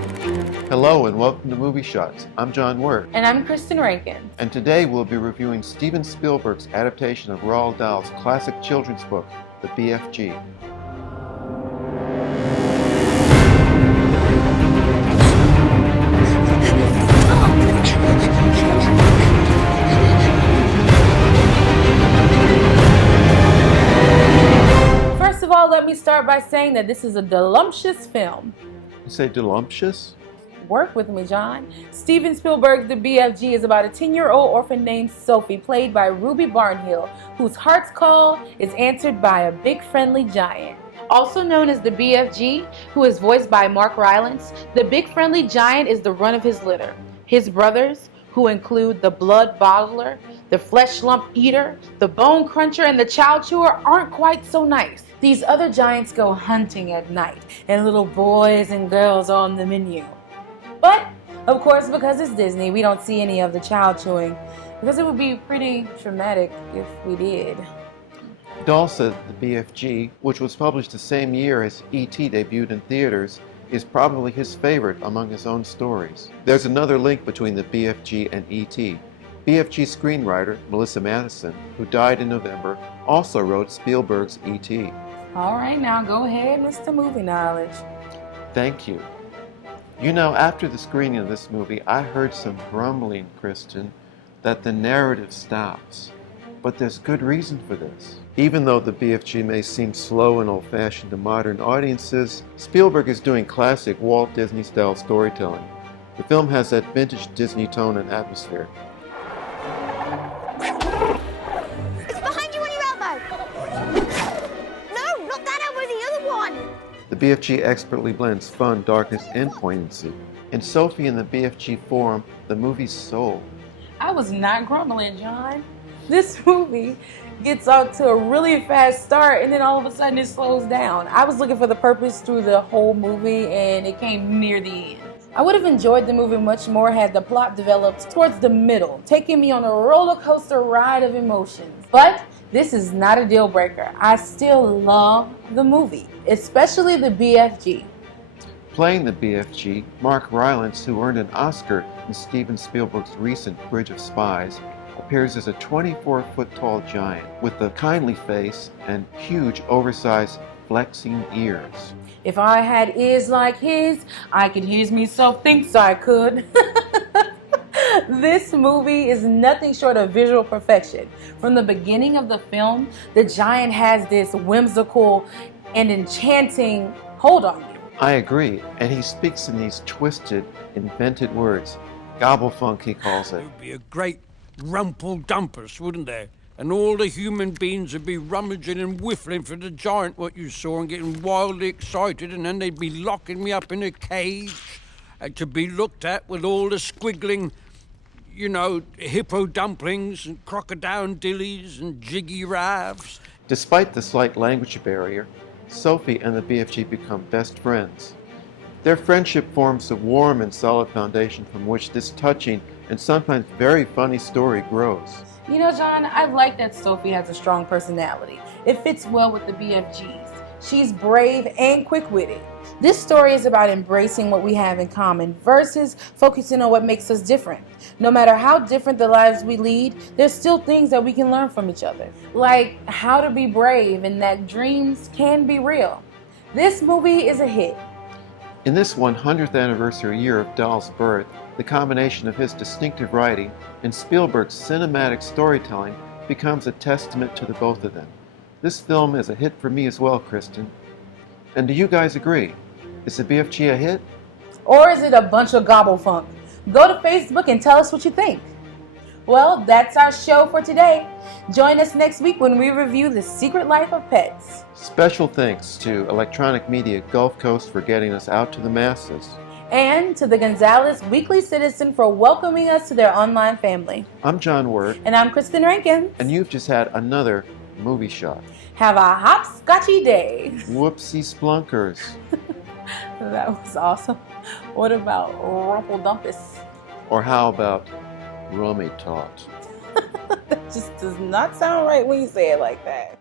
Hello and welcome to Movie Shots. I'm John Wirt. And I'm Kristen Rankin. And today we'll be reviewing Steven Spielberg's adaptation of Roald Dahl's classic children's book, The BFG. First of all, let me start by saying that this is a delumptious film. You say delumptious? Work with me, John. Steven Spielberg's The BFG is about a 10-year-old orphan named Sophie, played by Ruby Barnhill, whose heart's call is answered by a big friendly giant. Also known as the BFG, who is voiced by Mark Rylance, the big friendly giant is the run of his litter. His brothers, who include the blood bottler, the flesh lump eater, the bone cruncher, and the chow chewer, aren't quite so nice. These other giants go hunting at night, and little boys and girls are on the menu. But, of course, because it's Disney, we don't see any of the chow chewing, because it would be pretty traumatic if we did. Dahl said The BFG, which was published the same year as E.T. debuted in theaters, is probably his favorite among his own stories. There's another link between the BFG and E.T. BFG screenwriter Melissa Mathison, who died in November, also wrote Spielberg's E.T. All right, now go ahead, Mr. Movie Knowledge. Thank you. You know, after the screening of this movie, I heard some grumbling, Kristen, that the narrative stops. But there's good reason for this. Even though the BFG may seem slow and old-fashioned to modern audiences, Spielberg is doing classic Walt Disney-style storytelling. The film has that vintage Disney tone and atmosphere. It's behind you on your elbow! No, not that elbow, the other one! The BFG expertly blends fun, darkness, and poignancy. In Sophie and the BFG form, the movie's soul. I was not grumbling, John. This movie gets off to a really fast start, and then all of a sudden it slows down. I was looking for the purpose through the whole movie, and it came near the end. I would have enjoyed the movie much more had the plot developed towards the middle, taking me on a roller coaster ride of emotions. But this is not a deal breaker. I still love the movie, especially the BFG. Playing the BFG, Mark Rylance, who earned an Oscar in Steven Spielberg's recent Bridge of Spies, appears as a 24-foot-tall giant with a kindly face and huge, oversized, flexing ears. If I had ears like his, I could hear myself thinks I could. This movie is nothing short of visual perfection. From the beginning of the film, the giant has this whimsical and enchanting hold on you. I agree, and he speaks in these twisted, invented words. Gobblefunk, he calls it. It would be a great rumple-dumpus, wouldn't there? And all the human beings would be rummaging and whiffling for the giant what you saw and getting wildly excited, and then they'd be locking me up in a cage to be looked at with all the squiggling, you know, hippo dumplings and crocodile dillies and jiggy raves. Despite the slight language barrier, Sophie and the BFG become best friends. Their friendship forms a warm and solid foundation from which this touching and sometimes very funny story grows. You know, John, I like that Sophie has a strong personality. It fits well with the BFGs. She's brave and quick-witted. This story is about embracing what we have in common versus focusing on what makes us different. No matter how different the lives we lead, there's still things that we can learn from each other. Like how to be brave and that dreams can be real. This movie is a hit. In this 100th anniversary year of Dahl's birth, the combination of his distinctive writing and Spielberg's cinematic storytelling becomes a testament to the both of them. This film is a hit for me as well, Kristen. And do you guys agree? Is the BFG a hit? Or is it a bunch of gobblefunk? Go to Facebook and tell us what you think. Well, that's our show for today. Join us next week when we review The Secret Life of Pets. Special thanks to Electronic Media Gulf Coast for getting us out to the masses. And to the Gonzales Weekly Citizen for welcoming us to their online family. I'm John Wirt. And I'm Kristen Rankin. And you've just had another Movie Shot. Have a hopscotchy day. Whoopsie splunkers. That was awesome. What about Rumpeldumpus? Or how about Rummy Tot? That just does not sound right when you say it like that.